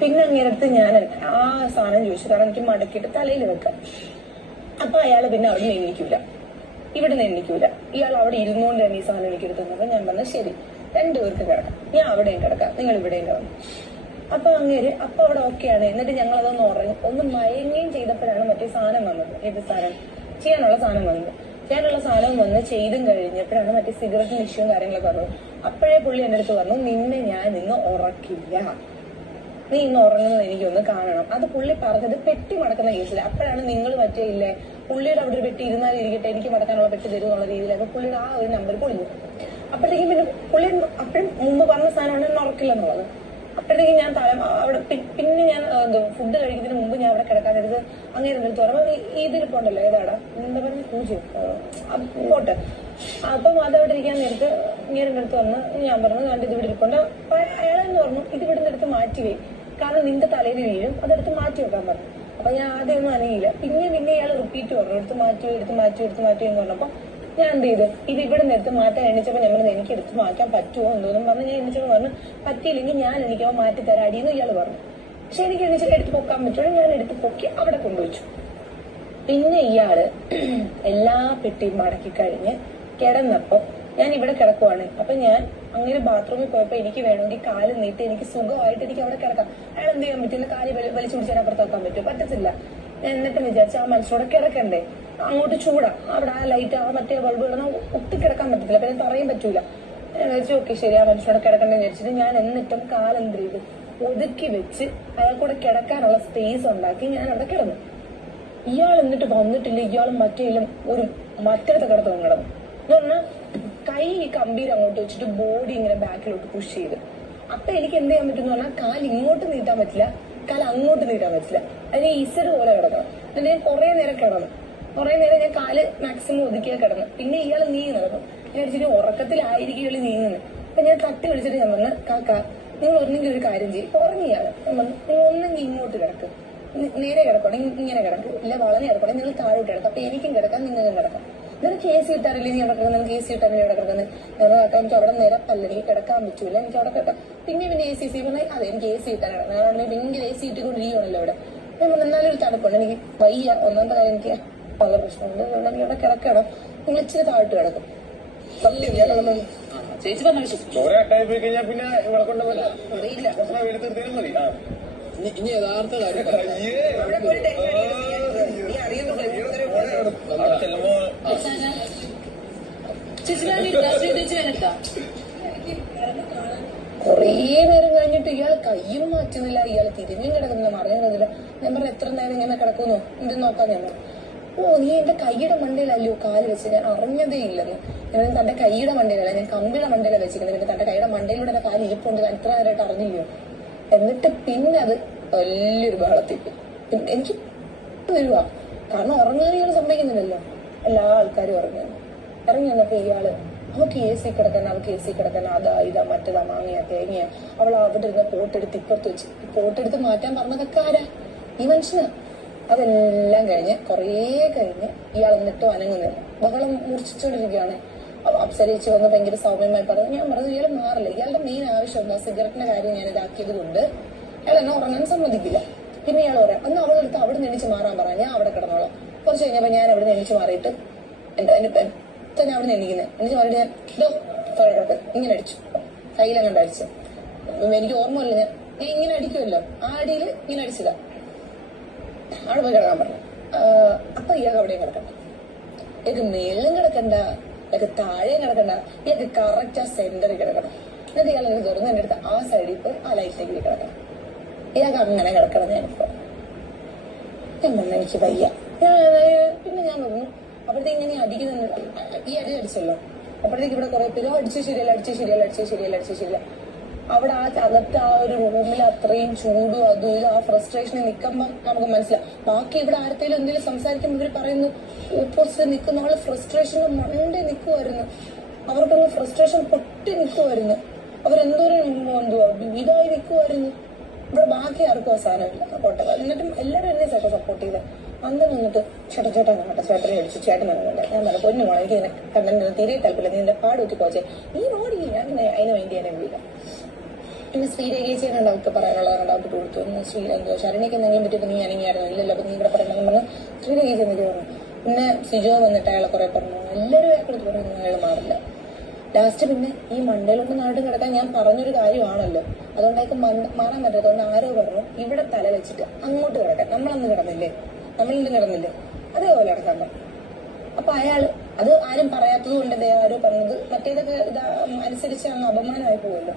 പിന്നെ അങ്ങേരടുത്ത് ഞാൻ ആ സാധനം ചോദിച്ചു, കാരണം എനിക്ക് മടക്കിയിട്ട് തലയിൽ വെക്കാം. അപ്പൊ അയാള് പിന്നെ അവിടെ നിന്ന് എണ്ണിക്കൂല, ഇവിടെ നിന്ന് എണ്ണിക്കൂല. ഇയാൾ അവിടെ ഇരുന്നുകൊണ്ട് തന്നെ ഈ സാധനം എനിക്ക് എടുത്തപ്പോ ഞാൻ പറഞ്ഞു ശരി, രണ്ടുപേർക്ക് കിടക്കാം, ഞാൻ അവിടെയും കിടക്കാം, നിങ്ങൾ ഇവിടെയും കിടന്നു. അപ്പൊ അങ്ങേര് അപ്പൊ അവിടെ ഓക്കെയാണ്. എന്നിട്ട് ഞങ്ങൾ അതൊന്ന് ഒന്ന് മയങ്ങുകയും ചെയ്തപ്പോഴാണ് മറ്റേ സാധനം വന്നത്, ഏത് സാധനം ചെയ്യാനുള്ള സാധനം വന്നത്. ചെയ്യാനുള്ള സാധനം വന്ന് ചെയ്തും കഴിഞ്ഞപ്പോഴാണ് മറ്റേ സിഗരറ്റിന് ഇഷ്യൂവും കാര്യങ്ങളൊക്കെ വന്നത്. അപ്പോഴേ പുള്ളി എന്റെ അടുത്ത് പറഞ്ഞു, നിന്നെ ഞാൻ ഇന്ന് ഉറക്കില്ല, നീ ഇന്ന് ഉറങ്ങുന്നത് എനിക്കൊന്ന് കാണണം. അത് പുള്ളി പറഞ്ഞത് പെട്ടി മടക്കുന്ന കേസില്ല. അപ്പോഴാണ് നിങ്ങൾ മറ്റേ ഇല്ലേ പുള്ളിയുടെ അവിടെ ഒരു പെട്ടി ഇരുന്നാലും ഇരിക്കട്ടെ, എനിക്ക് മടക്കാനുള്ള പെട്ടി തരും എന്നുള്ള രീതിയിലൊക്കെ പുള്ളിയുടെ ആ ഒരു നമ്പർ പൊളിഞ്ഞു. അപ്പോഴത്തേക്കും പിന്നെ പുള്ളി അപ്പോഴും മുമ്പ് പറഞ്ഞ സാധനമാണ് എന്നെ ഉറക്കില്ലെന്നുള്ളത്. അപ്പോഴത്തേക്കും ഞാൻ അവിടെ പിന്നെ ഞാൻ ഫുഡ് കഴിക്കുന്നതിന് മുമ്പ് ഞാൻ അവിടെ കിടക്കാനെടുത്ത് അങ്ങനെ എടുത്ത് പറയുമ്പോൾ ഇതിരിപ്പുണ്ടല്ലോ, ഏതാടാ എന്താ പറഞ്ഞ പൂജ്യം പോട്ട്. അപ്പം അതവിടെ ഇരിക്കാൻ നേരത്ത് ഇങ്ങനെ അടുത്ത് വന്ന് ഞാൻ പറഞ്ഞു കണ്ട് ഇത് ഇവിടെ ഇരിപ്പുണ്ട്. അയാളെന്ന് പറഞ്ഞു ഇത് ഇവിടെ നിന്ന് എടുത്ത് മാറ്റിവേ, കാരണം നിന്റെ തലയിൽ വീഴും, അതെടുത്ത് മാറ്റി വെക്കാൻ പറഞ്ഞു. അപ്പൊ ഞാൻ ആദ്യമൊന്നും അനങ്ങിയില്ല. പിന്നെ ഇയാൾ റിപ്പീറ്റ് പറഞ്ഞു എടുത്ത് മാറ്റി എന്ന് പറഞ്ഞപ്പോ ഞാൻ എന്ത് ചെയ്ത് ഇത് ഇവിടെ നിന്ന് എടുത്ത് മാറ്റാൻ എണ്ണിച്ചപ്പോ ഞാൻ പറഞ്ഞു എനിക്ക് എടുത്ത് മാറ്റാൻ പറ്റുമോ എന്തോന്നും പറഞ്ഞു. ഞാൻ എണ്ണിച്ചപ്പോ പറഞ്ഞു പറ്റിയില്ലെങ്കിൽ ഞാൻ എനിക്കോ മാറ്റി തരാടിയെന്ന് ഇയാൾ പറഞ്ഞു. പക്ഷെ എനിക്ക് എടുത്ത് പൊക്കാൻ പറ്റുള്ളൂ. ഞാൻ എടുത്ത് പൊക്കി അവിടെ കൊണ്ടുവച്ചു. പിന്നെ ഇയാള് എല്ലാ പെട്ടിയും മടക്കി കഴിഞ്ഞ് കിടന്നപ്പോ ഞാൻ ഇവിടെ കിടക്കുവാണ്. അപ്പൊ ഞാൻ അങ്ങനെ ബാത്റൂമിൽ പോയപ്പോ എനിക്ക് വേണമെങ്കിൽ കാല് നീട്ടി എനിക്ക് സുഖമായിട്ട് എനിക്ക് അവിടെ കിടക്കാം. അയാൾ എന്ത് ചെയ്യാൻ പറ്റില്ല, കാല് വലിച്ചു പിടിച്ചാൽ അപ്പുറത്താക്കാൻ പറ്റും, പറ്റത്തില്ല. ഞാൻ എന്നിട്ട് വിചാരിച്ച ആ മനുഷ്യരോടെ കിടക്കണ്ടേ, അങ്ങോട്ട് ചൂടാ, അവിടെ ആ ലൈറ്റ് ആ മറ്റേ ബൾബ് കിടന്നാൽ ഒത്തി കിടക്കാൻ പറ്റത്തില്ല, പിന്നെ പറയാൻ പറ്റൂല. ഞാൻ വിചാരിച്ചു ഓക്കെ ശരി, ആ മനുഷ്യരോടെ കിടക്കണ്ടെന്ന് വിചാരിച്ചിട്ട് ഞാൻ എന്നിട്ടും കാലെന്ത് ചെയ്തു ഒതുക്കി വെച്ച് അയാൾക്കൂടെ കിടക്കാനുള്ള സ്പേസ് ഉണ്ടാക്കി ഞാൻ അവിടെ കിടന്നു. ഇയാൾ എന്നിട്ട് വന്നിട്ടില്ല, ഇയാളും മറ്റേലും ഒരു മറ്റടുത്ത കിടത്തും കിടന്നു എന്ന് പറഞ്ഞാൽ കൈ കമ്പീർ അങ്ങോട്ട് വെച്ചിട്ട് ബോഡി ഇങ്ങനെ ബാക്കിലോട്ട് പുഷ് ചെയ്ത്. അപ്പൊ എനിക്ക് എന്ത് ചെയ്യാൻ പറ്റും എന്ന് പറഞ്ഞാൽ കാല് ഇങ്ങോട്ട് നീട്ടാൻ പറ്റില്ല, കാല് അങ്ങോട്ട് നീട്ടാൻ പറ്റില്ല, അതിന് ഈസഡ് പോലെ കിടക്കണം. എന്നിട്ട് ഞാൻ കുറെ നേരം കിടന്നു, കുറെ നേരം ഞാൻ കാല് മാക്സിമം ഒതുക്കിയാ കിടന്നു. പിന്നെ ഇയാൾ നീങ്ങി നടക്കും. ഞാൻ അടിച്ചിട്ട് ഉറക്കത്തിലായിരിക്കും ഇയാൾ നീങ്ങുന്നത്. അപ്പൊ ഞാൻ തട്ടി വിളിച്ചിട്ട് ഞാൻ പറഞ്ഞു കാക്ക നിങ്ങൾ ഒന്നെങ്കിൽ ഒരു കാര്യം ചെയ്യും, ഉറങ്ങിയാണ്. ഞാൻ പറഞ്ഞു നിങ്ങൾ ഒന്നെങ്കിൽ ഇങ്ങോട്ട് കിടക്കും, നേരെ കിടക്കണമെങ്കിൽ ഇങ്ങനെ കിടക്കും, ഇല്ല വളഞ്ഞ് കിടക്കണമെങ്കിൽ നിങ്ങൾ താഴോട്ട് കിടക്കാം, അപ്പൊ എനിക്കും കിടക്കാം നിങ്ങൾക്കും കിടക്കാം. നിനക്ക് എ സി ഇട്ടാറില്ലേ നീ അവിടെ കിടക്കുന്നത്, നിനക്ക് എ സി ഇട്ടാറില്ലേ അവിടെ കിടക്കുന്നത്. എനിക്ക് അവിടെ നിരപ്പല്ല, എനിക്ക് കിടക്കാൻ പറ്റൂല, എനിക്ക് അവിടെ കിടക്കാം. പിന്നെ എ സി പറഞ്ഞാൽ അതെ എനിക്ക് എ സി ഇട്ടാൻ കിടക്കണം, അവിടെ ഭയങ്കര എ സി ഇട്ടുകൊണ്ടിരിക്കുകയാണല്ലോ അവിടെ. ഞാൻ എന്നാലും ഒരു തണുപ്പുണ്ട്, എനിക്ക് വയ്യ, ഒന്നാമത്തെ കാര്യം എനിക്ക് പല പ്രശ്നമുണ്ട്, അതുകൊണ്ട് എനിക്ക് അവിടെ കിടക്കണം, നിങ്ങൾ ഇച്ചിരി താഴ്ത്ത് കിടക്കും. ചേച്ചി പറഞ്ഞ ഇനി യഥാർത്ഥ കാര്യം കൊറേ നേരം കഴിഞ്ഞിട്ട് ഇയാൾ കയ്യും മാറ്റുന്നില്ല, ഇയാൾ തിരിഞ്ഞും കിടക്കുന്നില്ല, മറിയുന്നില്ല. ഞാൻ പറഞ്ഞു എത്ര നേരം ഇങ്ങനെ കിടക്കുന്നു ഇത് നോക്കാൻ. ഞാൻ പറഞ്ഞു ഓ നീ എന്റെ കൈയുടെ മണ്ടയിലല്ലോ കാല് വെച്ച്, ഞാൻ അറിഞ്ഞതേ ഇല്ലെന്ന്. ഞാൻ തന്റെ കൈയുടെ മണ്ടയിലല്ല, ഞാൻ കമ്പിയുടെ മണ്ടയിലാണ് വെച്ചിരിക്കുന്നത്, പിന്നെ തന്റെ കൈയുടെ മണ്ടയിലൂടെ എന്റെ കാല് ഇരിപ്പുണ്ട്, ഞാൻ ഇത്ര നേരമായിട്ട് അറിഞ്ഞില്ലയോ. എന്നിട്ട് പിന്നെ അത് വലിയൊരു ബഹളത്തിപ്പ് എനിക്ക് വരുവാ, കാരണം ഉറങ്ങാൻ ഇയാൾ സമ്മതിക്കുന്നില്ലല്ലോ. എല്ലാ ആൾക്കാരും ഇറങ്ങി വന്നപ്പോ ഇയാള് അവൾക്ക് എ സി കിടക്കാൻ, അവൾക്ക് എ സി കിടക്കാൻ, അതാ ഇതാ മറ്റേതാ മാങ്ങിയാ തേങ്ങയാ, അവൾ അവിടെ ഇരുന്ന പോട്ടെടുത്ത് ഇപ്പുറത്ത് വെച്ച് പോട്ടെടുത്ത് മാറ്റാൻ പറഞ്ഞതൊക്കെ ആരാ, ഈ മനുഷ്യനാ. അതെല്ലാം കഴിഞ്ഞ് കുറേ കഴിഞ്ഞ് ഇയാൾ എന്നിട്ടും അനങ്ങുന്നില്ല, ബഹളം മൂർച്ഛിച്ചുകൊണ്ടിരിക്കുകയാണ്. അപ്സരിച്ച് വന്ന് ഭയങ്കര സൗമ്യമായി പറഞ്ഞു. ഞാൻ പറഞ്ഞു ഇയാൾ മാറില്ല, ഇയാളുടെ മെയിൻ ആവശ്യം എന്താ, സിഗരറ്റിന്റെ കാര്യം ഞാൻ ഇതാക്കിയത് കൊണ്ട് അയാൾ എന്നെ ഉറങ്ങാൻ സമ്മതിക്കില്ല. പിന്നെ ഇയാൾ പറയാം അന്ന് അവളെടുത്ത് അവിടെ നിന്ന് എണിച്ച് മാറാൻ പറയാം, ഞാൻ അവിടെ കിടന്നോളാം. കുറച്ച് കഴിഞ്ഞപ്പോ ഞാൻ അവിടെ നിന്ന് എണിച്ച് മാറിയിട്ട് ഞാൻ അവിടെ നിന്ന് എണിച്ച് മാറിയിട്ട് ഞാൻ ഇങ്ങനെ അടിച്ചു, കയ്യിലങ്ങണ്ട് അടിച്ചു. എനിക്ക് ഓർമ്മയില്ല, ഞാൻ ഇങ്ങനെ അടിക്കുമല്ലോ, ആ അടിയിൽ ഇങ്ങനെ അടിച്ചതാ. അവിടെ പോയി കിടക്കാൻ പറഞ്ഞു. അപ്പൊ ഇയാൾക്ക് അവിടെയും കിടക്കണ്ട, ഇയാൾക്ക് മേളിലും കിടക്കണ്ട, ഇയാൾക്ക് താഴെയും കിടക്കണ്ട, ഇയാൾക്ക് കറക്റ്റ് ആ സെന്ററിൽ കിടക്കണം. എന്നിട്ട് ഇയാൾ എനിക്ക് തുറന്ന് എന്റെ അടുത്ത് ആ സൈഡിൽ പോയി ആ ലൈറ്റിലേക്ക് കിടക്കണം. ഇയാൾക്ക് അങ്ങനെ കിടക്കണം. ഞാനിപ്പോ ഞാൻ പറഞ്ഞു എനിക്ക് വയ്യ. പിന്നെ ഞാൻ പറഞ്ഞു അപ്പോഴത്തേക്ക് ഇങ്ങനെ അടിക്കുന്നുണ്ട്, ഈ അടി അടിച്ചല്ലോ. അപ്പോഴത്തേക്ക് ഇവിടെ കുറെ പേര് അടിച്ചു ശരിയല്ല. അവിടെ ആ അകത്ത് ആ ഒരു റൂമിൽ അത്രയും ചൂടും അതും ഇതും ആ ഫ്രസ്ട്രേഷനിൽ നിൽക്കുമ്പോ നമുക്ക് മനസ്സിലാവും. ബാക്കി ഇവിടെ ആർക്കെങ്കിലും എന്തെങ്കിലും സംസാരിക്കുമ്പോൾ ഇവർ പറയുന്നു ഓപ്പോസിറ്റ് നിൽക്കുന്ന ആള് ഫ്രസ്ട്രേഷന് മണ്ടേ നിൽക്കുമായിരുന്നു, അവർക്കൊന്ന് ഫ്രസ്ട്രേഷൻ പൊട്ടി നിൽക്കുമായിരുന്നു, അവരെന്തോരം ഇതായി നിൽക്കുമായിരുന്നു. ഇവിടെ ബാക്കി ആർക്കും ആ സാധനമില്ല പോട്ടെ. എന്നിട്ടും എല്ലാവരും എന്നെ ചേട്ടൻ സപ്പോർട്ട് ചെയ്ത് അന്ന് നിന്നിട്ട് ചേട്ടൻ അങ്ങോട്ടെ ചേട്ടനെ അടിച്ചു, ചേട്ടൻ അങ്ങോട്ടെ. ഞാൻ പറഞ്ഞു പൊന്നു മോളെ എനിക്ക് ഇങ്ങനെ കണ്ടന്റ് തീരെ താല്പര്യമില്ല, നിന്റെ പാട് ഊറ്റി പോച്ചേ നീ ഓടി, ഞാൻ അതിന് വേണ്ടി ഞാൻ വിളിക്കാം. പിന്നെ ശ്രീരേഖേച്ചിയെ കണ്ട അവർക്ക് പറയാനുള്ളത് കണ്ട അവർക്ക് കൊടുത്തു. ശ്രീരേഖ ശരണിക്ക് എന്തെങ്കിലും പറ്റിയപ്പോൾ നീ അനങ്ങിയായിരുന്നു, ഇല്ലല്ലോ, അപ്പൊ നീ ഇവിടെ പറയണമെന്ന് പറഞ്ഞു ശ്രീരേഖേച്ചി എന്നിട്ട് പറഞ്ഞു. പിന്നെ സിജോ വന്നിട്ട് അയാളെ കുറെ പറഞ്ഞു. എല്ലാവരും അയാൾക്കെടുത്ത് പറഞ്ഞു അയാൾ മാറില്ല. ലാസ്റ്റ് പിന്നെ ഈ മണ്ടയിലൊന്ന് നാട്ടിൽ കിടക്കാൻ ഞാൻ പറഞ്ഞൊരു കാര്യമാണല്ലോ, അതുകൊണ്ടേക്ക് മാറാൻ പറ്റാത്തതുകൊണ്ട് ആരോ പറഞ്ഞു ഇവിടെ തല വെച്ചിട്ട് അങ്ങോട്ട് കിടക്കാൻ. നമ്മളന്ന് കിടന്നില്ലേ, നമ്മളിന്ന് കിടന്നില്ലേ, അതേപോലെ കിടക്കാൻ പറഞ്ഞു. അപ്പൊ അയാള് അത് ആരും പറയാത്തത് കൊണ്ട് ആരോ പറഞ്ഞത് മറ്റേതൊക്കെ അനുസരിച്ച് അങ്ങ് അപമാനമായി പോകുമല്ലോ.